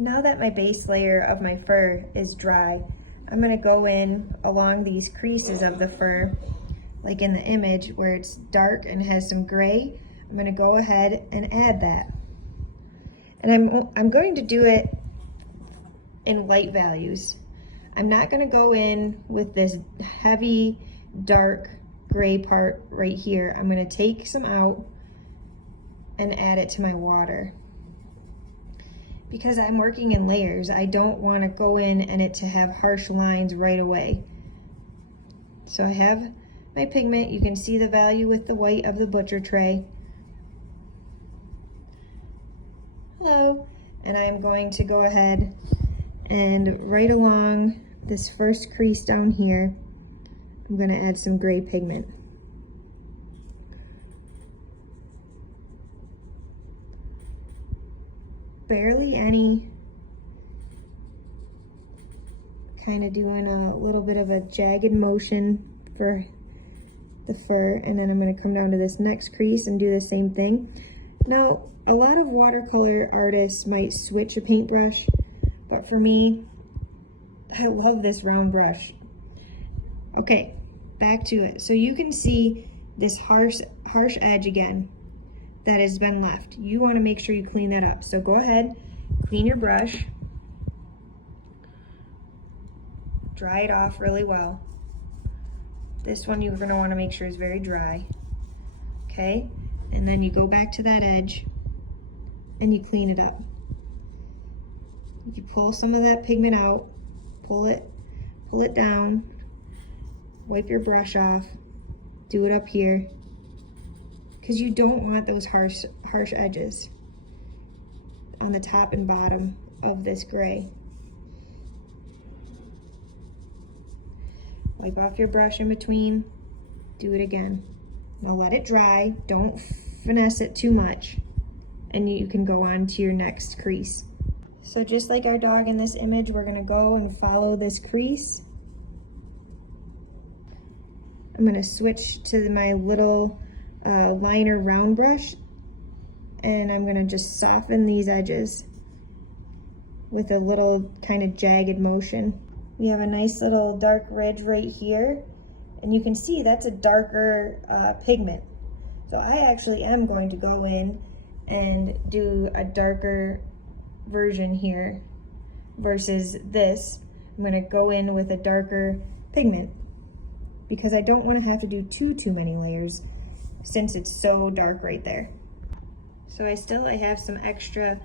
Now that my base layer of my fur is dry, I'm gonna go in along these creases of the fur, like in the image where it's dark and has some gray. I'm gonna go ahead and add that. And I'm going to do it in light values. I'm not gonna go in with this heavy, dark gray part right here. I'm gonna take some out and add it to my water. Because I'm working in layers, I don't want to go in and it to have harsh lines right away. So I have my pigment. You can see the value with the white of the butcher tray. Hello. And I'm going to go ahead and right along this first crease down here, I'm going to add some gray pigment. Barely any, kind of doing a little bit of a jagged motion for the fur, and then I'm going to come down to this next crease and do the same thing. Now, a lot of watercolor artists might switch a paintbrush, but for me, I love this round brush. Okay, back to it. So you can see this harsh edge again that has been left. You want to make sure you clean that up. So go ahead, clean your brush, dry it off really well. This one you're going to want to make sure is very dry. Okay, and then you go back to that edge and you clean it up. You pull some of that pigment out, pull it down, wipe your brush off, do it up here, because you don't want those harsh edges on the top and bottom of this gray. Wipe off your brush in between, do it again. Now let it dry, don't finesse it too much, and you can go on to your next crease. So just like our dog in this image, we're gonna go and follow this crease. I'm gonna switch to my little liner round brush, and I'm gonna just soften these edges with a little kind of jagged motion. We have a nice little dark ridge right here, and you can see that's a darker pigment. So I actually am going to go in and do a darker version here versus this. I'm gonna go in with a darker pigment because I don't want to have to do too many layers since it's so dark right there. So I have some extra